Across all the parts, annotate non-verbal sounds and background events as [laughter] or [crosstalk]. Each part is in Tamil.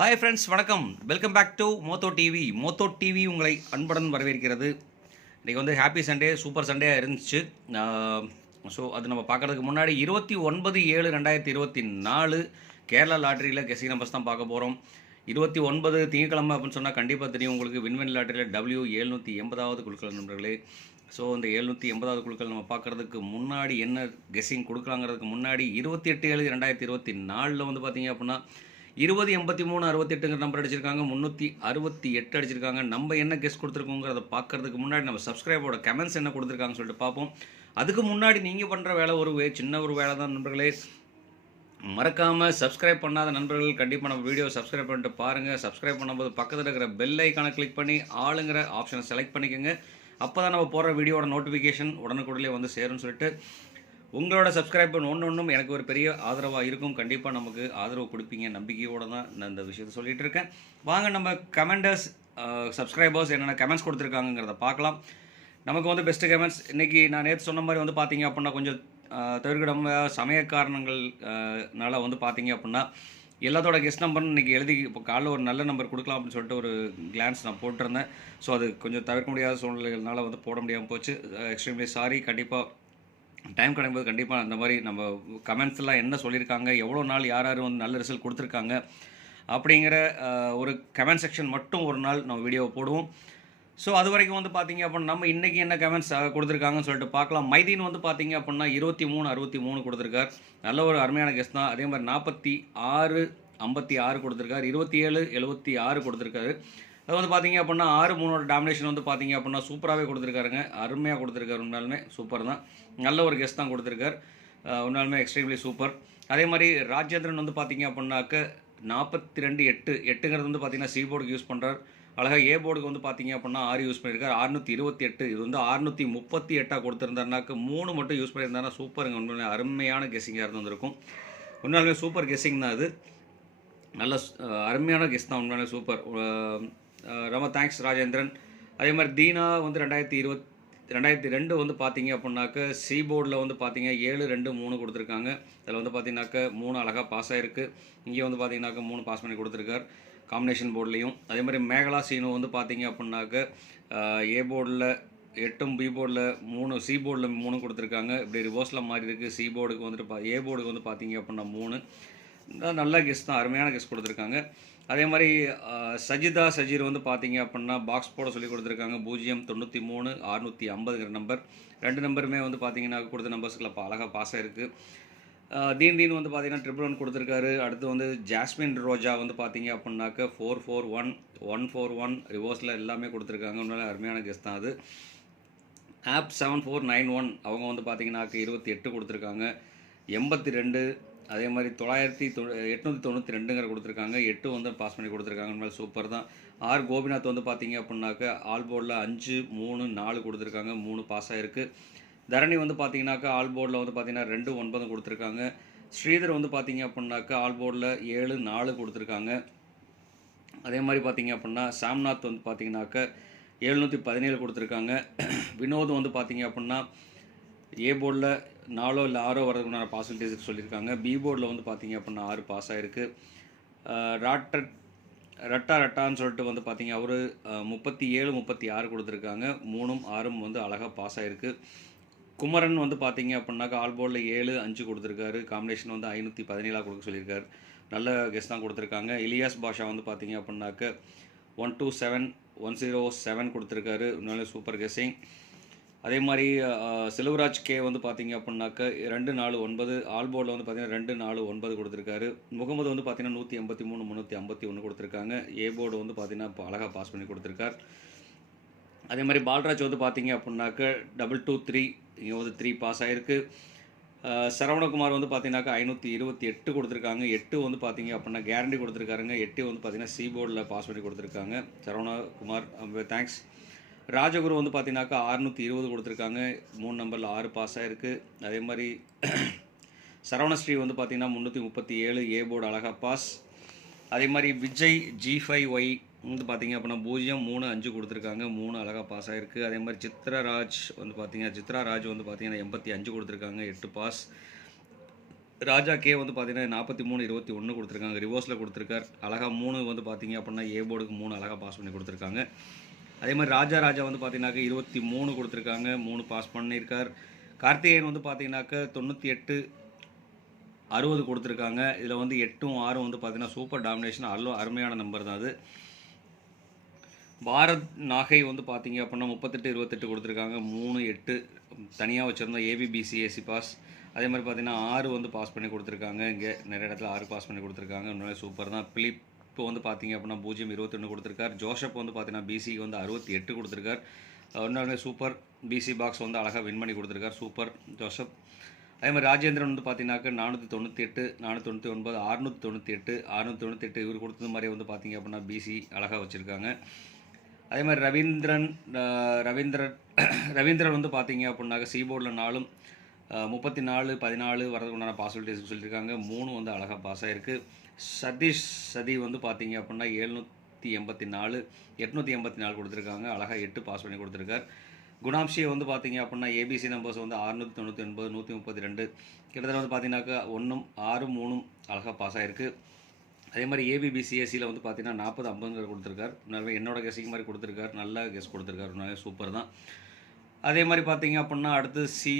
ஹாய் ஃப்ரெண்ட்ஸ் வணக்கம். Welcome back to Motho TV Motho TV உங்களை அன்புடன் வரவேற்கிறது. இன்றைக்கி வந்து ஹாப்பி சண்டே சூப்பர் சண்டே இருந்துச்சு. ஸோ அது நம்ம பார்க்கறதுக்கு முன்னாடி இருபத்தி ஒன்பது ஏழு ரெண்டாயிரத்தி இருபத்தி நாலு கேரளா லாட்ரியில் கெசி நம்பர்ஸ் தான் பார்க்க போகிறோம் இருபத்தி ஒன்பது திங்கக்கிழமை அப்படின்னு சொன்னால் கண்டிப்பாக தெரியும் உங்களுக்கு வின்வென் லாட்ரியில் டபிள்யூ எழுநூற்றி எண்பதாவது குழுக்கள் நண்பர்களே. ஸோ இந்த எழுநூற்றி எண்பதாவது குழுக்கள் நம்ம பார்க்குறதுக்கு முன்னாடி என்ன கெஸ்ஸிங் கொடுக்கலாங்கிறதுக்கு முன்னாடி இருபத்தி எட்டு ஏழு ரெண்டாயிரத்தி இருபத்தி நாலில் வந்து பார்த்தீங்க அப்படின்னா இருபது எண்பத்தி மூணு அறுபத்தெட்டுங்கிற நம்பர் அடிச்சிருக்காங்க. முந்நூற்றி அறுபத்தி எட்டு அடிச்சிருக்காங்க. நம்ம என்ன கெஸ் கொடுத்துருக்கோங்கிறத பார்க்கறதுக்கு முன்னாடி நம்ம சப்ஸ்கிரைபோட கமெண்ட்ஸ் என்ன கொடுத்துருக்காங்கன்னு சொல்லிட்டு பார்ப்போம். அதுக்கு முன்னாடி நீங்கள் பண்ணுற வேலை ஒரு சின்ன ஒரு வேலை தான் நண்பர்களே. மறக்காமல் சப்ஸ்கிரைப் பண்ணாத நண்பர்கள் கண்டிப்பாக நம்ம வீடியோ சப்ஸ்கிரைப் பண்ணிட்டு பாருங்கள் சப்ஸ்கிரைப் பண்ணும்போது பக்கத்தில் இருக்கிற பெல் ஐக்கானை கிளிக் பண்ணி ஆளுங்கிற ஆப்ஷனை செலக்ட் பண்ணிக்கோங்க. அப்போ தான் நம்ம போகிற வீடியோட நோட்டிஃபிகேஷன் உடனுக்குடனே வந்து சேரும்னு சொல்லிட்டு உங்களோட சப்ஸ்கிரைபர் ஒன்று ஒன்றும் எனக்கு ஒரு பெரிய ஆதரவாக இருக்கும். கண்டிப்பாக நமக்கு ஆதரவு கொடுப்பீங்க. நம்பிக்கையோடு தான் நான் இந்த விஷயத்தை சொல்லிட்டு இருக்கேன். வாங்க நம்ம கமெண்டர்ஸ் சப்ஸ்கிரைபர்ஸ் என்னென்ன கமெண்ட்ஸ் கொடுத்துருக்காங்கங்கிறத பார்க்கலாம். நமக்கு வந்து பெஸ்ட்டு கமெண்ட்ஸ் இன்றைக்கி நான் நேற்று சொன்ன மாதிரி வந்து பார்த்தீங்க அப்படின்னா கொஞ்சம் தவிர்க்கிடம் சமய காரணங்கள்னால வந்து பார்த்தீங்க அப்படின்னா எல்லாத்தோட கெஸ்ட் நம்பர்னு இன்றைக்கி எழுதி இப்போ காலைல ஒரு நல்ல நம்பர் கொடுக்கலாம் அப்படின்னு சொல்லிட்டு ஒரு கிளான்ஸ் நான் போட்டிருந்தேன். ஸோ அது கொஞ்சம் தவிர்க்க முடியாத சூழ்நிலைகள்னால வந்து போட முடியாமல் போச்சு. எக்ஸ்ட்ரீம்லி சாரி கண்டிப்பாக டைம் கிடைக்கும்போது கண்டிப்பாக அந்த மாதிரி நம்ம கமெண்ட்ஸ்லாம் என்ன சொல்லியிருக்காங்க எவ்வளோ நாள் யார் யார் வந்து நல்ல ரிசல்ட் கொடுத்துருக்காங்க அப்படிங்கிற ஒரு கமெண்ட் செக்ஷன் மட்டும் ஒரு நாள் நம்ம வீடியோவை போடுவோம். ஸோ அது வரைக்கும் வந்து பார்த்தீங்க அப்படின்னா நம்ம இன்றைக்கி என்ன கமெண்ட்ஸ் கொடுத்துருக்காங்கன்னு சொல்லிட்டு பார்க்கலாம். மைதீன் வந்து பார்த்தீங்க அப்படின்னா இருபத்தி மூணு அறுபத்தி மூணு கொடுத்துருக்கார். நல்ல ஒரு அருமையான கெஸ்ட் தான். அதே மாதிரி நாற்பத்தி ஆறு ஐம்பத்தி ஆறு கொடுத்துருக்காரு. இருபத்தி ஏழு எழுபத்தி ஆறு கொடுத்துருக்காரு. அது வந்து பார்த்தீங்க அப்படின்னா ஆறு மூணோட டாமினேஷன் வந்து பார்த்தீங்க அப்படின்னா சூப்பராகவே கொடுத்துருக்காருங்க. அருமையாக கொடுத்துருக்காரு உண்மையாலுமே. சூப்பர் தான். நல்ல ஒரு கெஸ்ட் தான் கொடுத்துருக்கார். அஹ் உண்மையாலுமே எக்ஸ்ட்ரீம்லி சூப்பர் அதே மாதிரி ராஜேந்திரன் வந்து பார்த்தீங்க அப்படின்னாக்க நாற்பத்தி ரெண்டு எட்டு எட்டுங்கிறது வந்து பார்த்தீங்கன்னா சி போர்டுக்கு யூஸ் பண்ணுறார் அழகாக ஏ போர்டுக்கு வந்து பார்த்தீங்க அப்படின்னா ஆறு யூஸ் பண்ணியிருக்காரு அறுநூற்றி இருபத்தி எட்டு இது வந்து அறுநூற்றி முப்பத்தி எட்டாக கொடுத்துருந்தாருனாக்க மூணு மட்டும் யூஸ் பண்ணியிருந்தாருன்னா சூப்பருங்க உண்மையிலே அருமையான கெஸ்ஸிங்காக இருந்திருக்கும் உண்மையாலுமே சூப்பர் கெஸ்ஸிங் தான் அது. நல்ல அருமையான கெஸ் தான் உண்மையிலே சூப்பர் ரொம்ப தேங்க்ஸ் ராஜேந்திரன். அதே மாதிரி தீனா வந்து ரெண்டாயிரத்தி இருபத் ரெண்டாயிரத்தி ரெண்டு வந்து பார்த்தீங்க அப்படின்னாக்க சி போர்டில் வந்து பார்த்தீங்க ஏழு ரெண்டு மூணு கொடுத்துருக்காங்க. அதில் வந்து பார்த்தீங்கன்னாக்க மூணு அழகாக பாஸ் ஆகிருக்கு இங்கே வந்து பார்த்தீங்கன்னாக்க மூணு பாஸ் பண்ணி கொடுத்துருக்கார். காம்பினேஷன் போர்ட்லேயும் அதே மாதிரி மேகலா சீனு வந்து பார்த்தீங்க அப்படின்னாக்க ஏ போர்டில் எட்டும் பி போர்டில் மூணு சி போர்டில் மூணு கொடுத்துருக்காங்க. இப்படி ரிவர்ஸில் மாறி இருக்குது சி போர்டுக்கு வந்துட்டு பா ஏ போர்டுக்கு வந்து பார்த்தீங்க அப்படின்னா மூணு. நல்ல கெஸ் தான். அருமையான கெஸ் கொடுத்துருக்காங்க. அதே மாதிரி சஜிதா சஜீர் வந்து பார்த்தீங்க அப்படின்னா பாக்ஸ் போட சொல்லி கொடுத்துருக்காங்க. பூஜ்ஜியம் தொண்ணூற்றி மூணு அறுநூற்றி ஐம்பதுங்கிற நம்பர் ரெண்டு நம்பருமே வந்து பார்த்தீங்கன்னா கொடுத்த நம்பர்ஸ்க்குள்ள இப்போ அழகாக பாஸ் ஆயிருக்கு. தீன் தீன் வந்து பார்த்தீங்கன்னா ட்ரிபிள் ஒன் கொடுத்துருக்காரு. அடுத்து வந்து ஜாஸ்மின் ரோஜா வந்து பார்த்தீங்க அப்படின்னாக்க four four one one four one ரிவர்ஸில் எல்லாமே கொடுத்துருக்காங்க. உண்மையிலே அருமையான கெஸ்ட் தான் அது. ஆப் செவன் ஃபோர் நைன் ஒன் அவங்க வந்து பார்த்தீங்கன்னாக்க இருபத்தி எட்டு கொடுத்துருக்காங்க. எண்பத்தி ரெண்டு அதே மாதிரி தொள்ளாயிரத்தி தொ எட்நூற்றி தொண்ணூற்றி ரெண்டுங்கிற கொடுத்துருக்காங்க. எட்டு வந்து பாஸ் பண்ணி கொடுத்துருக்காங்க. உண்மையில சூப்பர் தான். ஆர் கோபிநாத் வந்து பார்த்தீங்க அப்படின்னாக்க ஆல் போர்டில் அஞ்சு மூணு நாலு கொடுத்துருக்காங்க. மூணு பாஸ் ஆகிருக்கு தரணி வந்து பார்த்தீங்கன்னாக்கா ஆல் போர்டில் வந்து பார்த்தீங்கன்னா ரெண்டு ஒன்பது கொடுத்துருக்காங்க. ஸ்ரீதர் வந்து பார்த்தீங்க அப்படின்னாக்கா ஆல் போர்டில் ஏழு நாலு கொடுத்துருக்காங்க. அதே மாதிரி பார்த்தீங்க அப்படின்னா சாம்நாத் வந்து பார்த்தீங்கன்னாக்க எழுநூற்றி பதினேழு கொடுத்துருக்காங்க. வினோத் வந்து பார்த்தீங்க அப்படின்னா ஏ போர்டில் நாலோ இல்லை ஆறோ வரதுக்குண்டான பாசிபிலிட்டிஸ் சொல்லியிருக்காங்க பி போர்டில் வந்து பார்த்தீங்க அப்படின்னா ஆறு பாஸ் ஆகிருக்கு ராட்டர் ரட்டா ரட்டான்னு சொல்லிட்டு வந்து பார்த்தீங்க அவர் முப்பத்தி ஏழு முப்பத்தி ஆறு கொடுத்துருக்காங்க. மூணும் ஆறும் வந்து அழகாக பாஸ் ஆகிருக்கு குமரன் வந்து பார்த்தீங்க அப்படின்னாக்கா ஆல் போர்டில் ஏழு அஞ்சு கொடுத்துருக்காரு. காம்பினேஷன் வந்து ஐநூற்றி பதினேழாக கொடுக்க சொல்லியிருக்காரு நல்ல கெஸ்ட் தான் கொடுத்துருக்காங்க. இலியாஸ் பாஷா வந்து பார்த்தீங்க அப்படின்னாக்க one two seven one zero seven கொடுத்துருக்காரு. நல்ல சூப்பர் கெஸ்ஸிங் அதே மாதிரி அஹ், செல்வராஜ் கே வந்து பார்த்தீங்க அப்படின்னாக்க ரெண்டு நாலு ஒன்பது ஆல் போர்டில் வந்து பார்த்தீங்கன்னா ரெண்டு நாலு ஒன்பது கொடுத்துருக்காரு. முகமது வந்து பார்த்தீங்கன்னா நூற்றி எண்பத்தி மூணு முந்நூற்றி ஐம்பத்தி ஒன்று கொடுத்துருக்காங்க. ஏ போர்டு வந்து பார்த்தீங்கன்னா இப்போ அழகாக பாஸ் பண்ணி கொடுத்துருக்கார். அதே மாதிரி பால்ராஜ் வந்து பார்த்தீங்க அப்படின்னாக்க டபுள் டூ த்ரீ இங்கே வந்து த்ரீ பாஸ் ஆகிருக்கு சரவணகுமார் வந்து பார்த்தீங்கன்னாக்கா ஐநூற்றி இருபத்தி எட்டு கொடுத்துருக்காங்க. எட்டு வந்து பார்த்தீங்க அப்படின்னா கேரண்டி கொடுத்துருக்காருங்க. எட்டு வந்து பார்த்தீங்கன்னா சி போர்டில் பாஸ் பண்ணி கொடுத்துருக்காங்க. சரவணகுமார் தேங்க்ஸ். ராஜகுரு வந்து பார்த்தீங்கன்னாக்கா அறுநூற்றி இருபது கொடுத்துருக்காங்க. மூணு நம்பரில் ஆறு பாஸ் ஆகிருக்கு அதே மாதிரி சரவணஸ்ரீ வந்து பார்த்தீங்கன்னா முந்நூற்றி முப்பத்தி ஏழு ஏ போர்டு அழகா பாஸ் அதே மாதிரி விஜய் ஜி ஃபைவ் ஒய் வந்து பார்த்தீங்க அப்படின்னா பூஜ்ஜியம் மூணு அஞ்சு கொடுத்துருக்காங்க. மூணு அழகாக பாஸ் ஆகிருக்கு அதே மாதிரி சித்ரராஜ் வந்து பார்த்தீங்கன்னா சித்ரா ராஜ் வந்து பார்த்தீங்கன்னா எண்பத்தி அஞ்சு கொடுத்துருக்காங்க. எட்டு பாஸ் ராஜா கே வந்து பார்த்தீங்கன்னா நாற்பத்தி மூணு இருபத்தி ஒன்று கொடுத்துருக்காங்க. ரிவர்ஸில் கொடுத்துருக்கார். அழகாக மூணு வந்து பார்த்தீங்க அப்படின்னா ஏ போர்டுக்கு மூணு அழகாக பாஸ் பண்ணி கொடுத்துருக்காங்க. அதே மாதிரி ராஜா ராஜா வந்து பார்த்தீங்கன்னாக்க இருபத்தி மூணு கொடுத்துருக்காங்க. மூணு பாஸ் பண்ணியிருக்கார். கார்த்திகேயன் வந்து பார்த்தீங்கன்னாக்க தொண்ணூற்றி எட்டு அறுபது கொடுத்துருக்காங்க. இதில் வந்து எட்டும் ஆறும் வந்து பார்த்தீங்கன்னா சூப்பர் டாமினேஷன் அல்லோ அருமையான நம்பர் தான் அது. பாரத் நாகை வந்து பார்த்தீங்க அப்படின்னா முப்பத்தெட்டு இருபத்தெட்டு கொடுத்துருக்காங்க. மூணு எட்டு தனியாக வச்சுருந்தோம். ஏபிபிசிஎஸ்சி பாஸ் அதே மாதிரி பார்த்தீங்கன்னா ஆறு வந்து பாஸ் பண்ணி கொடுத்துருக்காங்க. இங்கே நிறைய இடத்துல ஆறு பாஸ் பண்ணி கொடுத்துருக்காங்க. இன்னும் சூப்பர் தான். பிலிப் இப்போ வந்து பார்த்தீங்க அப்படின்னா பூஜ்ஜியம் இருபத்தொன்று கொடுத்துருக்கார். ஜோஷப் வந்து பார்த்தீங்கன்னா பிசிக்கு வந்து அறுபத்தி எட்டு கொடுத்துருக்கார். இன்னொரு சூப்பர் பிசி பாக்ஸ் வந்து அழகாக வின் பண்ணி கொடுத்துருக்கார். சூப்பர் ஜோஷப் அதே மாதிரி ராஜேந்திரன் வந்து பார்த்தீங்கன்னாக்க நானூற்றி தொண்ணூற்றி எட்டு நானூற்றி தொண்ணூற்றி ஒன்பது அறுநூற்றி தொண்ணூற்றி எட்டு அறுநூற்றி தொண்ணூற்றி எட்டு இவர் கொடுத்தது மாதிரி வந்து பார்த்தீங்க அப்படின்னா பிசி அழகாக வச்சுருக்காங்க. அதே மாதிரி ரவீந்திரன் ரவீந்திரன் ரவீந்திரன் வந்து பார்த்தீங்க அப்படின்னாக்க சீபோர்டில் நாலும் முப்பத்தி நாலு பதினாலு வரதுக்கு உண்டான பாசிபிலிட்டிஸ் சொல்லியிருக்காங்க. மூணு வந்து அழகாக பாஸ் ஆகிருக்கு சதீஷ் சதி வந்து பார்த்தீங்க அப்படின்னா எழுநூற்றி எண்பத்தி நாலு எட்நூற்றி எண்பத்தி நாலு கொடுத்துருக்காங்க. அழகாக எட்டு பாஸ் பண்ணி கொடுத்துருக்கார். குணாம்ஷி வந்து பார்த்தீங்க அப்படின்னா ஏபிசி நம்பர்ஸ் வந்து அறுநூற்றி தொண்ணூற்றி ஒன்பது நூற்றி முப்பத்தி ரெண்டு. கிட்டத்தட்ட வந்து பார்த்தீங்கன்னாக்கா ஒன்றும் ஆறு மூணும் அழகாக பாஸ் ஆகிருக்கு அதே மாதிரி ஏபிபிசிஎஸ்சியில் வந்து பார்த்தீங்கன்னா நாற்பது ஐம்பதுங்கிற கொடுத்துருக்கார். நிறைய என்னோட கெஸிங் மாதிரி கொடுத்துருக்கார். நல்ல கெஸ் கொடுத்துருக்காரு. சூப்பர் தான். அதே மாதிரி பார்த்தீங்க அப்படின்னா அடுத்து சி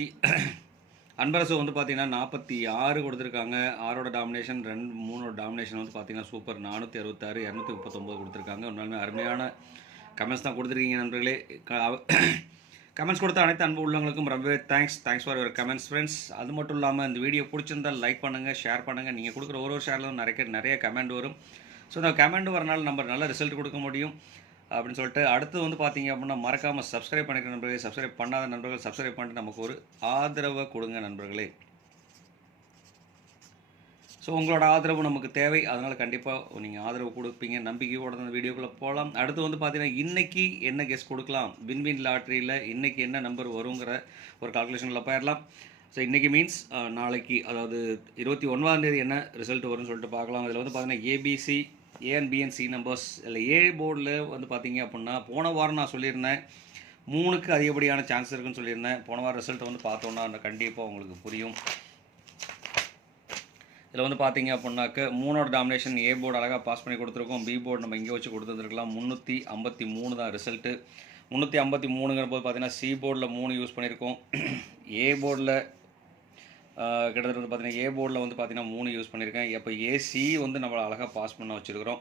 அன்பரசு வந்து பார்த்தீங்கன்னா நாற்பத்தி ஆறு கொடுத்துருக்காங்க. ஆறோட டாமினேஷன் ரெண்டு மூணோட டாமினேஷன் வந்து பார்த்தீங்கன்னா சூப்பர் நானூற்றி அறுபத்தாறு இரநூத்தி முப்பத்தொம்போது கொடுத்துருக்காங்க. உண்மையாலுமே அருமையான கமெண்ட்ஸ் தான் கொடுத்துருக்கீங்க நண்பர்களே. கமெண்ட்ஸ் கொடுத்த அனைத்து அன்பு உள்ளவங்களுக்கும் ரொம்பவே thanks thanks for your comments friends அது மட்டும் இல்லாமல் இந்த வீடியோ பிடிச்சிருந்தால் லைக் பண்ணுங்கள் ஷேர் பண்ணுங்கள் நீங்கள் கொடுக்குற ஒரு ஒரு ஷேரில் நிறைய நிறைய கமெண்ட் வரும். ஸோ இந்த கமெண்ட் வரனால நம்ம நல்ல ரிசல்ட் கொடுக்க முடியும். அப்படின்னு சொல்லிட்டு அடுத்து வந்து பார்த்தீங்க அப்படின்னா மறக்காமல் சப்ஸ்கிரைப் பண்ணிக்கிற நண்பர்களே. சப்ஸ்கிரைப் பண்ணாத நண்பர்கள் சப்ஸ்கிரைப் பண்ணிட்டு நமக்கு ஒரு ஆதரவை கொடுங்க நண்பர்களே. ஸோ உங்களோட ஆதரவு நமக்கு தேவை. அதனால் கண்டிப்பாக நீங்கள் ஆதரவு கொடுப்பீங்க. நம்பிக்கையோட அந்த வீடியோக்குள்ளே போகலாம் அடுத்து வந்து பார்த்தீங்கன்னா இன்றைக்கி என்ன கெஸ்ட் கொடுக்கலாம்? வின்வின் லாட்ரியில் இன்றைக்கி என்ன நம்பர் வருங்கிற ஒரு கால்குலேஷனில் போயிடலாம் ஸோ இன்றைக்கி மீன்ஸ் நாளைக்கு அதாவது இருபத்தி ஒன்பதாம் தேதி என்ன ரிசல்ட் வரும்னு சொல்லிட்டு பார்க்கலாம். அதில் வந்து பார்த்தீங்கன்னா ஏபிசி ஏஎன் சி நம்பர்ஸ் இல்லை ஏ போர்டில் வந்து பார்த்தீங்க அப்படின்னா போன வாரம் நான் சொல்லியிருந்தேன் மூணுக்கு அதிகப்படியான சான்ஸ் இருக்குன்னு சொல்லியிருந்தேன். போன வாரம் ரிசல்ட் வந்து பார்த்தோன்னா கண்டிப்பாக உங்களுக்கு புரியும். இதில் வந்து பார்த்தீங்க அப்படின்னாக்க மூணோட டாமினேஷன் ஏ போர்டு அழகாக பாஸ் பண்ணி கொடுத்துருக்கோம். பி போர்டு நம்ம இங்கே வச்சு கொடுத்துருக்கலாம் முந்நூற்றி ஐம்பத்தி மூணு தான் ரிசல்ட்டு முந்நூற்றி ஐம்பத்தி மூணுங்கிற போது பார்த்தீங்கன்னா சி போர்டில் மூணு யூஸ் பண்ணியிருக்கோம் ஏ போர்டில் கிட்டத்தட்ட வந்து பார்த்தீங்கன்னா ஏ போர்டில் வந்து பார்த்தீங்கன்னா மூணு யூஸ் பண்ணியிருக்கேன். இப்போ ஏசி வந்து நம்மளை அழகாக பாஸ் பண்ண வச்சுருக்கிறோம்.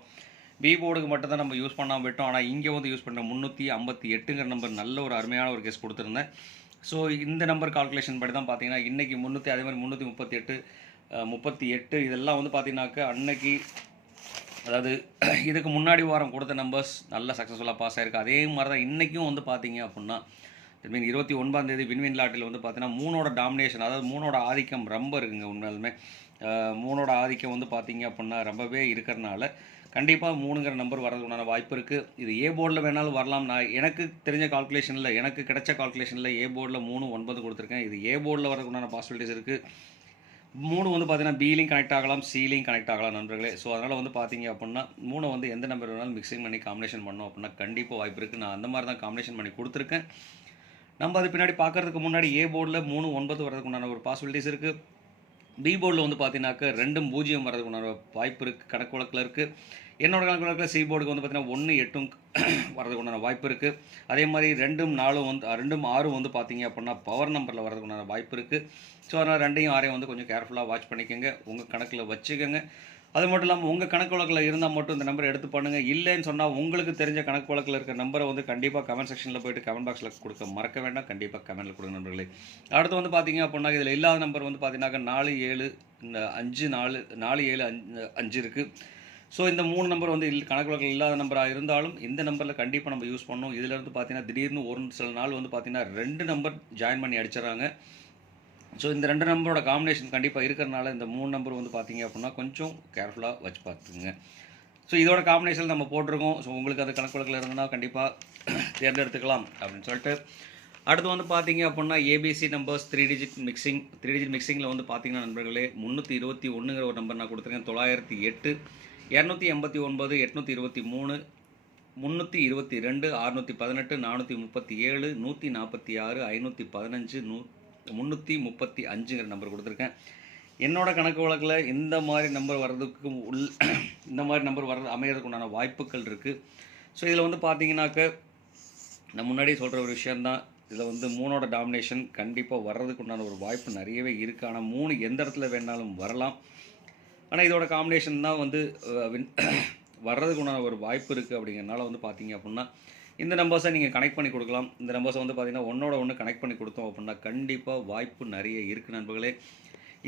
பி போர்டுக்கு மட்டும் தான் நம்ம யூஸ் பண்ணாமல் விட்டோம். ஆனால் இங்கே வந்து யூஸ் பண்ணுற முந்நூற்றி ஐம்பத்தி எட்டுங்கிற நம்பர் நல்ல ஒரு அருமையான ஒரு கெஸ் கொடுத்துருந்தேன். ஸோ இந்த நம்பர் கால்குலேஷன் படி தான் பார்த்தீங்கன்னா இன்றைக்கி முந்நூற்றி அதே மாதிரி முந்நூற்றி முப்பத்தி எட்டு முப்பத்தி எட்டு இதெல்லாம் வந்து பார்த்தீங்கன்னாக்க அன்னைக்கு அதாவது [clears throat] இதுக்கு முன்னாடி வாரம் கொடுத்த நம்பர்ஸ் நல்ல சக்ஸஸ்ஃபுல்லாக பாஸ் ஆயிருக்கு. அதே மாதிரி தான் இன்றைக்கும் வந்து பார்த்தீங்க அப்படின்னா மீன் இருபத்தி ஒன்பதாம் தேதி வின்வின் லாட்டில் வந்து பார்த்தீங்கன்னா மூணோட டாமினேஷன் அதாவது மூணோட ஆதிக்கம் ரொம்ப இருக்குங்க உண்மையாலுமே. மூணோட ஆதிக்கம் வந்து பார்த்தீங்க அப்படின்னா ரொம்பவே இருக்கிறனால கண்டிப்பாக மூணுங்கிற நம்பர் வரதுக்குண்டான வாய்ப்பு இருக்குது இது ஏ போர்டில் வேணாலும் வரலாம். நான் எனக்கு தெரிஞ்ச கால்குலேஷனில் எனக்கு கிடைச்ச கால்குலேஷனில் ஏ போர்டில் மூணு ஒன்பது கொடுத்துருக்கேன். இது ஏ போர்டில் வரதுக்குண்டான பாசிபிலிட்டிஸ் இருக்குது மூணு வந்து பார்த்தீங்கன்னா பிலையும் கனெக்ட் ஆகலாம் சிலையும் கனெக்ட் ஆகலாம் நண்பர்களே. ஸோ அதனால் வந்து பார்த்தீங்க அப்படின்னா மூணு வந்து எந்த நம்பர் வேணாலும் மிக்சிங் பண்ணி காம்பினேஷன் பண்ணோம் அப்படின்னா கண்டிப்பாக வாய்ப்பு இருக்குது நான் அந்த மாதிரி தான் காம்பினேஷன் பண்ணி கொடுத்துருக்கேன். நம்ம அது பின்னாடி பார்க்கறதுக்கு முன்னாடி ஏ போர்டில் மூணு ஒன்பது வரதுக்கு உண்டான ஒரு பாசிபிலிட்டிஸ் இருக்குது பி போர்டில் வந்து பார்த்தீங்கன்னாக்க ரெண்டும் பூஜ்ஜியம் வரதுக்கு [clears throat] உண்டான வாய்ப்பு இருக்குது கணக்கு வழக்கில் இருக்குது என்னோட கணக்கு வழக்கில் சி போர்டுக்கு வந்து பார்த்தீங்கன்னா ஒன்று எட்டும் வரதுக்கு உண்டான வாய்ப்பு இருக்குது அதே மாதிரி ரெண்டும் நாலும் வந்து ரெண்டும் ஆறும் வந்து பார்த்தீங்க அப்படின்னா பவர் நம்பரில் வரதுக்கு உண்டான வாய்ப்பு இருக்குது ஸோ அதனால் ரெண்டையும் ஆறையும் வந்து கொஞ்சம் கேர்ஃபுல்லாக வாட்ச் பண்ணிக்கோங்க. உங்கள் கணக்கில் வச்சுக்கோங்க. அது மட்டும் இல்லாமல் உங்கள் கணக்கு வழக்கில் இருந்தால் மட்டும் இந்த நம்பர் எடுத்து பண்ணுங்கள் இல்லைன்னு சொன்னால் உங்களுக்கு தெரிஞ்ச கணக்கு வழக்கில் இருக்கிற நம்பரை வந்து கண்டிப்பாக கமெண்ட் செக்ஷனில் போயிட்டு கமெண்ட் பாக்ஸில் கொடுக்க மறக்க வேண்டாம். கண்டிப்பாக கமெண்ட்டில் கொடுங்க நண்பர்களே. அடுத்து வந்து பார்த்தீங்க அப்படின்னா இதில் இல்லாத நம்பர் வந்து பார்த்தீங்கன்னாக்கா நாலு ஏழு அஞ்சு நாலு நாலு ஏழு அஞ்சு அஞ்சு இருக்குது ஸோ இந்த மூணு நம்பர் வந்து இல் கணக்கு வழக்கில் இல்லாத நம்பராக இருந்தாலும் இந்த நம்பரில் கண்டிப்பாக நம்ம யூஸ் பண்ணோம் இதில் இருந்து பார்த்தீங்கன்னா திடீர்னு ஒரு சில நாள் வந்து பார்த்தீங்கன்னா ரெண்டு நம்பர் ஜாயின் பண்ணி அடிச்சிடறாங்க. ஸோ இந்த ரெண்டு நம்பரோட காம்பினேஷன் கண்டிப்பாக இருக்கிறனால இந்த மூணு நம்பர் வந்து பார்த்தீங்க அப்படின்னா கொஞ்சம் கேர்ஃபுல்லாக வச்சு பார்த்துக்குங்க. ஸோ இதோட காம்பினேஷன் நம்ம போட்டிருக்கோம். ஸோ உங்களுக்கு அது கணக்கு வழக்கில் இருந்ததுன்னா கண்டிப்பாக தேர்ந்தெடுத்துக்கலாம் அப்படின்னு சொல்லிட்டு. அடுத்து வந்து பார்த்தீங்க அப்படின்னா ABC numbers three digit mixing three digit மிக்சிங்கில் வந்து பார்த்தீங்கன்னா நண்பர்களே முந்நூற்றி இருபத்தி ஒன்றுங்கிற ஒரு நம்பர் நான் கொடுத்துருக்கேன். தொள்ளாயிரத்தி எட்டு இரநூத்தி எண்பத்தி ஒன்பது எட்நூற்றி இருபத்தி மூணு முந்நூற்றி இருபத்தி ரெண்டு அறுநூற்றி பதினெட்டு நானூற்றி முப்பத்தி ஏழு நூற்றி நாற்பத்தி ஆறு ஐநூற்றி பதினஞ்சு நூ முந்நூற்றி முப்பத்தி அஞ்சுங்கிற நம்பர் கொடுத்துருக்கேன். என்னோடய கணக்கு வழக்கில் இந்த மாதிரி நம்பர் வர்றதுக்கு உள் [clears throat] இந்த மாதிரி நம்பர் வர்றது அமையறதுக்கு உண்டான வாய்ப்புகள் இருக்குது ஸோ இதில் வந்து பார்த்தீங்கன்னாக்க நான் முன்னாடி சொல்கிற ஒரு விஷயந்தான் இதில் வந்து மூணோட டாமினேஷன் கண்டிப்பாக வர்றதுக்கு உண்டான ஒரு வாய்ப்பு நிறையவே இருக்குது ஆனால் மூணு எந்த இடத்துல வேணாலும் வரலாம். ஆனால் இதோட காம்பினேஷன் தான் வந்து [clears throat] வர்றதுக்கு உண்டான ஒரு வாய்ப்பு இருக்குது அப்படிங்கிறனால வந்து பார்த்தீங்க அப்படின்னா இந்த நம்பர்ஸை நீங்கள் கனெக்ட் பண்ணி கொடுக்கலாம். இந்த நம்பர்ஸை வந்து பார்த்தீங்கன்னா ஒன்னோட ஒன்று கனெக்ட் பண்ணி கொடுத்தோம் அப்படின்னா கண்டிப்பாக வாய்ப்பு நிறைய இருக்குது நண்பர்களே.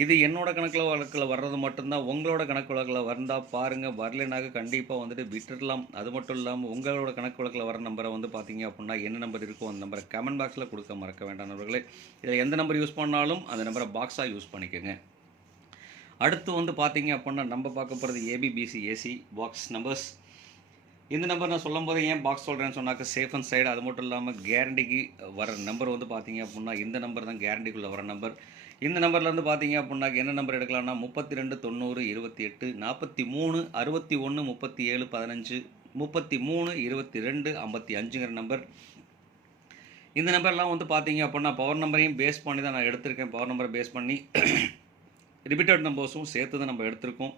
இது என்னோட கணக்கில் வழக்கில் வர்றது மட்டும்தான். உங்களோட கணக்கு வழக்கில் வந்தால் பாருங்கள் வரலைனாக்க கண்டிப்பாக வந்துட்டு விட்டுடலாம் அது மட்டும் இல்லாமல் உங்களோட கணக்கு வழக்கில் வர நம்பரை வந்து பார்த்தீங்க அப்படின்னா என்ன நம்பர் இருக்கோ அந்த நம்பரை கமெண்ட் பாக்ஸில் கொடுக்க மறக்க வேண்டாம் நண்பர்களே. இதில் எந்த நம்பர் யூஸ் பண்ணாலும் அந்த நம்பரை பாக்ஸாக யூஸ் பண்ணிக்கோங்க. அடுத்து வந்து பார்த்தீங்க அப்படின்னா நம்ம பார்க்க போகிறது ஏபிபிசி ஏசி பாக்ஸ் நம்பர்ஸ் இந்த நம்பர் நான் சொல்லும் போது ஏன் பாக்ஸ் சொல்கிறேன்னு சொன்னாக்க சேஃப் அண்ட் சைடு அது மட்டும் இல்லாமல் கேரண்டிக்கு வர நம்பர் வந்து பார்த்தீங்க அப்படின்னா இந்த நம்பர் தான் கேரண்டிக்குள்ளே வர நம்பர் இந்த நம்பர்லேருந்து பார்த்தீங்க அப்படின்னா என்ன நம்பர் எடுக்கலாம்னா முப்பத்தி ரெண்டு தொண்ணூறு இருபத்தி எட்டு நாற்பத்தி மூணு அறுபத்தி ஒன்று முப்பத்தி ஏழு பதினஞ்சு முப்பத்தி மூணு இருபத்தி ரெண்டு ஐம்பத்தி அஞ்சுங்கிற நம்பர் இந்த நம்பர்லாம் வந்து பார்த்தீங்க அப்படின்னா பவர் நம்பரையும் பேஸ் பண்ணி தான் நான் எடுத்திருக்கேன். பவர் நம்பரை பேஸ் பண்ணி ரிப்பீட்டட் நம்பர்ஸும் சேர்த்து தான் நம்ம எடுத்திருக்கோம்.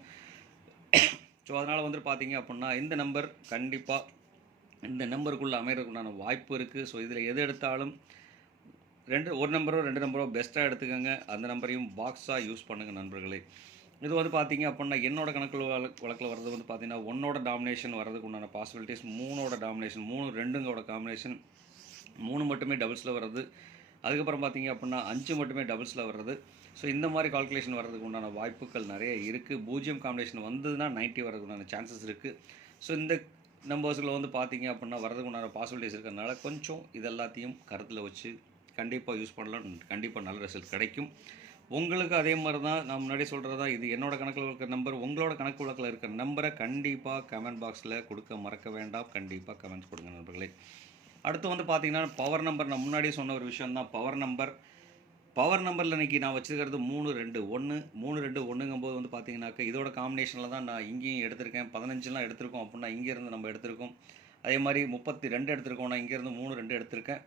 ஸோ அதனால் வந்துட்டு பார்த்தீங்க அப்படின்னா இந்த நம்பர் கண்டிப்பாக இந்த நம்பருக்குள்ளே அமைகிறதுக்குண்டான வாய்ப்பு இருக்குது ஸோ இதில் எது எடுத்தாலும் ரெண்டு ஒரு நம்பரோ ரெண்டு நம்பரோ பெஸ்ட்டாக எடுத்துக்கோங்க. அந்த நம்பரையும் பாக்ஸாக யூஸ் பண்ணுங்கள் நண்பர்களே. இது வந்து பார்த்தீங்க அப்படின்னா என்னோட கணக்கில் வழக்கு வழக்கில் வர்றது வந்து பார்த்தீங்கன்னா ஒன்னோட டாமினேஷன் வர்றதுக்கு உண்டான பாசிபிலிட்டிஸ் மூணோட டாமினேஷன் மூணு ரெண்டுங்களோட காம்பினேஷன் மூணு மட்டுமே டபுள்ஸில் வர்றது. அதுக்கப்புறம் பார்த்தீங்க அப்படின்னா அஞ்சு மட்டுமே டபுள்ஸில் வர்றது. ஸோ இந்த மாதிரி கால்குலேஷன் வர்றதுக்கு உண்டான வாய்ப்புகள் நிறைய இருக்குது பூஜ்ஜியம் காம்பினேஷன் வந்ததுன்னா 90 வர்றதுக்கு உண்டான சான்சஸ் இருக்குது ஸோ இந்த நம்பர்ஸில் வந்து பார்த்தீங்க அப்படின்னா வரதுக்கு உண்டான பாசிபிலிட்டிஸ் இருக்கிறதுனால கொஞ்சம் இது எல்லாத்தையும் கருத்தில் வச்சு கண்டிப்பாக யூஸ் பண்ணலாம். கண்டிப்பாக நல்ல ரிசல்ட் கிடைக்கும். உங்களுக்கு அதே மாதிரி தான் நான் முன்னாடி சொல்கிறதா இது என்னோட கணக்கில் இருக்கிற நம்பர் உங்களோட கணக்கு வழக்கில் இருக்கிற நம்பரை கண்டிப்பாக கமெண்ட் பாக்ஸில் கொடுக்க மறக்க வேண்டாம். கண்டிப்பாக கமெண்ட்ஸ் கொடுங்க நண்பர்களே. அடுத்து வந்து பார்த்தீங்கன்னா பவர் நம்பர் நான் முன்னாடி சொன்ன ஒரு விஷயம் தான் பவர் நம்பர் பவர் நம்பரில் இன்னைக்கு நான் வச்சுருக்கிறது மூணு ரெண்டு ஒன்று மூணு ரெண்டு ஒன்றுங்கும்போது வந்து பார்த்தீங்கன்னாக்க இதோட காம்பினேஷனில் தான் நான் இங்கேயும் எடுத்திருக்கேன். பதினஞ்சுலாம் எடுத்திருக்கோம் அப்படின்னா இங்கேருந்து நம்ம எடுத்திருக்கோம். அதே மாதிரி முப்பத்தி ரெண்டு எடுத்திருக்கோம் நான் இங்கேருந்து மூணு ரெண்டு எடுத்திருக்கேன்.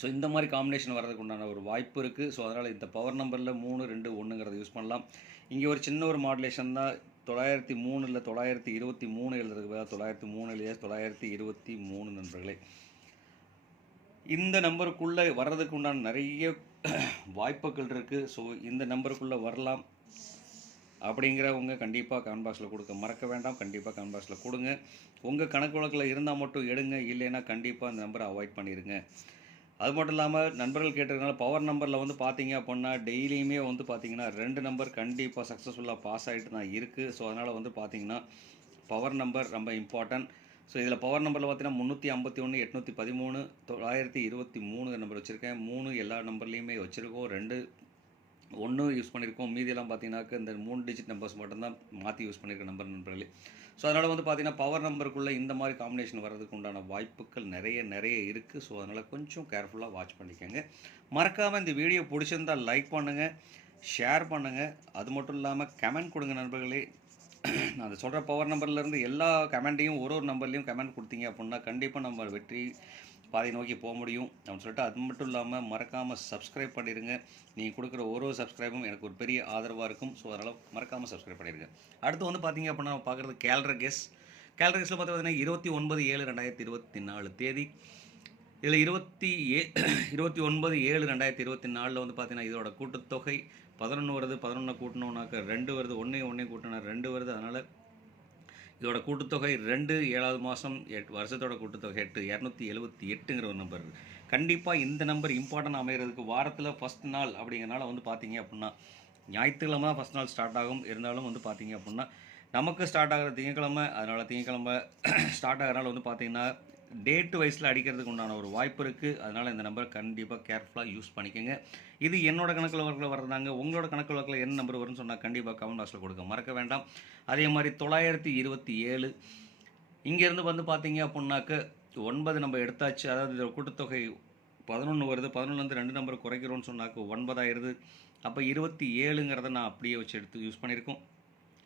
ஸோ இந்த மாதிரி காம்பினேஷன் வரதுக்கு உண்டான ஒரு வாய்ப்பு இருக்குது ஸோ அதனால் இந்த பவர் நம்பரில் மூணு ரெண்டு ஒன்றுங்கிறத யூஸ் பண்ணலாம். இங்கே ஒரு சின்ன ஒரு மாடுலேஷன் தான். தொள்ளாயிரத்தி மூணில் தொள்ளாயிரத்தி இருபத்தி மூணு எழுதுறதுக்கு பதிலாக தொள்ளாயிரத்தி மூணுலேயே தொள்ளாயிரத்தி இருபத்தி மூணு நண்பர்களே. இந்த நம்பருக்குள்ளே வர்றதுக்கு உண்டான நிறைய வாய்ப்புகள் இருக்குது ஸோ இந்த நம்பருக்குள்ளே வரலாம் அப்படிங்கிறவங்க கண்டிப்பாக கான்பாக்ஸில் கொடுக்க மறக்க வேண்டாம். கண்டிப்பாக கான்பாக்ஸில் கொடுங்க. உங்கள் கணக்கு வழக்கில் இருந்தால் மட்டும் எடுங்க. இல்லைன்னா கண்டிப்பாக அந்த நம்பரை அவாய்ட் பண்ணிடுங்க. அது மட்டும் இல்லாமல் நண்பர்கள் கேட்டதுனால பவர் நம்பரில் வந்து பார்த்தீங்க அப்படின்னா டெய்லியுமே வந்து பார்த்தீங்கன்னா ரெண்டு நம்பர் கண்டிப்பாக சக்ஸஸ்ஃபுல்லாக பாஸ் ஆகிட்டு தான் இருக்குது ஸோ அதனால் வந்து பார்த்தீங்கன்னா பவர் நம்பர் ரொம்ப இம்பார்ட்டன்ட் ஸோ இதில் பவர் நம்பரில் பார்த்தீங்கன்னா முந்நூற்றி ஐம்பத்தி ஒன்று எட்நூற்றி பதிமூணு தொள்ளாயிரத்தி இருபத்தி மூணு நம்பர் வச்சுருக்கேன். மூணு எல்லா நம்பர்லேயுமே வச்சுருக்கோம். ரெண்டு ஒன்று யூஸ் பண்ணியிருக்கோம் மீதியெல்லாம் பார்த்தீங்கன்னாக்க இந்த மூணு டிஜிட் நம்பர்ஸ் மட்டும்தான் மாற்றி யூஸ் பண்ணியிருக்க நம்பர் நண்பர்களே. ஸோ அதனால் வந்து பார்த்தீங்கன்னா பவர் நம்பருக்குள்ளே இந்த மாதிரி காம்பினேஷன் வர்றதுக்கு உண்டான வாய்ப்புகள் நிறைய நிறைய இருக்குது ஸோ அதனால் கொஞ்சம் கேர்ஃபுல்லாக வாட்ச் பண்ணிக்கோங்க. மறக்காமல் இந்த வீடியோ பிடிச்சிருந்தா லைக் பண்ணுங்கள் ஷேர் பண்ணுங்கள் அது மட்டும் இல்லாமல் கமெண்ட் கொடுங்க நண்பர்களே. [clears throat] நான் அதை சொல்கிற பவர் நம்பர்லேருந்து எல்லா கமெண்ட்டையும் ஒரு ஒரு நம்பர்லேயும் கமெண்ட் கொடுத்தீங்க அப்படின்னா கண்டிப்பாக நம்ம வெற்றி பாதை நோக்கி போக முடியும். அப்படின்னு சொல்லிட்டு அது மட்டும் இல்லாமல் மறக்காமல் சப்ஸ்கிரைப் பண்ணிடுங்க நீங்கள் கொடுக்குற ஒரு ஒரு சப்ஸ்கிரைபும் எனக்கு ஒரு பெரிய ஆதரவாக இருக்கும். ஸோ அதனால் மறக்காமல் சப்ஸ்கிரைப் பண்ணிடுங்க அடுத்து வந்து பார்த்தீங்க அப்படின்னா நம்ம பார்க்குறது கேலண்டர் கெஸ் கேலண்டர் கெஸில் பார்த்தீங்கன்னா இருபத்தி ஒன்பது ஏழு ரெண்டாயிரத்தி இருபத்தி நாலு தேதி. இதில் இருபத்தி ஏ [clears throat] இருபத்தி ஒன்பது ஏழு ரெண்டாயிரத்தி இருபத்தி நாலில் வந்து பார்த்தீங்கன்னா இதோட கூட்டுத்தொகை பதினொன்று வருது பதினொன்று கூட்டணுன்னாக்க ரெண்டு வருது ஒன்றையும் ஒன்றையும் கூட்டினா ரெண்டு வருது. அதனால் இதோட கூட்டுத்தொகை ரெண்டு ஏழாவது மாதம் எட் வருஷத்தோட கூட்டுத்தொகை எட்டு இரநூத்தி எழுபத்தி எட்டுங்கிற ஒரு நம்பர் கண்டிப்பாக இந்த நம்பர் இம்பார்ட்டன்ட் அமைகிறதுக்கு வாரத்தில் ஃபஸ்ட் நாள் அப்படிங்கிறனால வந்து பார்த்தீங்க அப்படின்னா ஞாயிற்றுக்கிழமை தான் ஃபஸ்ட் நாள் ஸ்டார்ட் ஆகும். இருந்தாலும் வந்து பார்த்தீங்க அப்படின்னா நமக்கு ஸ்டார்ட் ஆகிற திங்கக்கிழமை அதனால் திங்கக்கிழமை ஸ்டார்ட் ஆகிறனால வந்து பார்த்திங்கன்னா டேட்டு வைஸில் அடிக்கிறதுக்கு உண்டான ஒரு வாய்ப்பு இருக்குது அதனால் இந்த நம்பர் கண்டிப்பாக கேர்ஃபுல்லாக யூஸ் பண்ணிக்கோங்க. இது என்னோட கணக்கில் வழக்கில் வர்றதாங்க. உங்களோட கணக்கு வழக்கில் என்ன நம்பர் வரும்னு சொன்னால் கண்டிப்பாக கமெண்ட் பாக்ஸில் கொடுக்க மறக்க வேண்டாம். அதே மாதிரி தொள்ளாயிரத்தி இருபத்தி ஏழு. இங்கேருந்து வந்து பார்த்தீங்க அப்படின்னாக்க ஒன்பது நம்ம எடுத்தாச்சு. அதாவது இதோட கூட்டத்தொகை பதினொன்று வருது. பதினொன்றுலேருந்து ரெண்டு நம்பர் குறைக்கிறோன்னு சொன்னாக்க ஒன்பதாயிருது. அப்போ இருபத்தி ஏழுங்கிறத நான் அப்படியே வச்சு எடுத்து யூஸ் பண்ணியிருக்கோம்.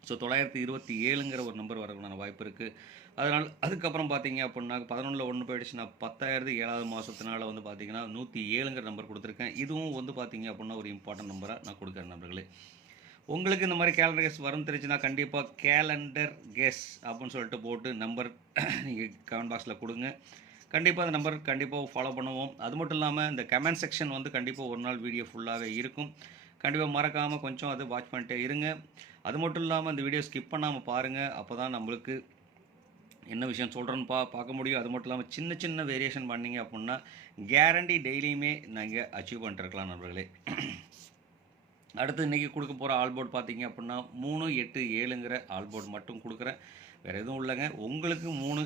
ஸோ தொள்ளாயிரத்தி இருபத்தி ஏழுங்கிற ஒரு நம்பர் வரக்கூடிய வாய்ப்பு இருக்குது அதனால் அதுக்கப்புறம் பார்த்தீங்க அப்படின்னா பதினொன்றில் ஒன்று போயிடுச்சுன்னா பத்தாயிரத்து ஏழாவது மாதத்தினால வந்து பார்த்தீங்கன்னா நூற்றி ஏழுங்கிற நம்பர் கொடுத்துருக்கேன். இதுவும் வந்து பார்த்தீங்க அப்படின்னா ஒரு இம்பார்ட்டன்ட் நம்பராக நான் கொடுக்குறேன் நம்பர்களே உங்களுக்கு இந்த மாதிரி கேலண்டர் கெஸ் வரும் தெரிஞ்சுன்னா கண்டிப்பாக கேலண்டர் கெஸ் அப்படின்னு சொல்லிட்டு போட்டு நம்பர் நீங்கள் கமெண்ட் பாக்ஸில் கொடுங்க. கண்டிப்பாக அந்த நம்பர் கண்டிப்பாக ஃபாலோ பண்ணுவோம். அது மட்டும் இல்லாமல் இந்த கமெண்ட் செக்ஷன் வந்து கண்டிப்பாக ஒரு நாள் வீடியோ ஃபுல்லாகவே இருக்கும். கண்டிப்பாக மறக்காமல் கொஞ்சம் அது வாட்ச் பண்ணிட்டே இருங்க. அது மட்டும் இல்லாமல் இந்த வீடியோ ஸ்கிப் பண்ணாமல் பாருங்கள் அப்போ தான் நம்மளுக்கு என்ன விஷயம் சொல்கிறேன்னு பா பார்க்க முடியும். அது மட்டும் இல்லாமல் சின்ன சின்ன வேரியேஷன் பண்ணீங்க அப்படின்னா கேரண்டி டெய்லியுமே நாங்கள் அச்சீவ் பண்ணிட்டுருக்கலாம் நண்பர்களே. அடுத்து இன்றைக்கி கொடுக்க போகிற ஆல்போர்ட் பார்த்தீங்க அப்படின்னா மூணு எட்டு ஏழுங்கிற ஆல்போர்ட் மட்டும் கொடுக்குறேன். வேறு எதுவும் இல்லைங்க. உங்களுக்கு மூணு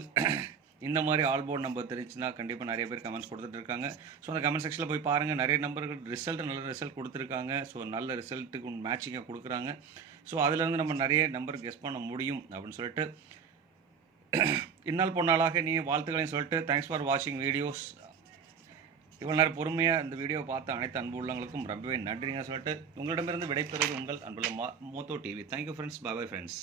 இந்த மாதிரி ஆல்போர்ட் நம்பர் தெரிஞ்சுன்னா கண்டிப்பாக நிறைய பேர் கமெண்ட்ஸ் கொடுத்துட்டு இருக்காங்க ஸோ அந்த கமெண்ட் செக்ஷனில் போய் பாருங்கள் நிறைய நம்பர்கள் ரிசல்ட் நல்ல ரிசல்ட் கொடுத்துருக்காங்க. ஸோ நல்ல ரிசல்ட்டுக்கு மேட்சிங்காக கொடுக்குறாங்க. ஸோ அதுலேருந்து நம்ம நிறைய நம்பர் கெஸ் பண்ண முடியும் அப்படின்னு சொல்லிட்டு இன்னால் பொன்னாளாக நீ வாழ்த்துக்களையும் சொல்லிட்டு தேங்க்ஸ் ஃபார் வாட்சிங் வீடியோஸ் இவ்வளோ நேரம் பொறுமையாக இந்த வீடியோ பார்த்த அனைத்து அன்பு உள்ளவங்களுக்கும் ரொம்பவே நன்றிங்க சொல்லிட்டு உங்களிடமிருந்து விடைபெறுவது உங்கள் அன்புள்ள மா Motho TV thank you friends bye friends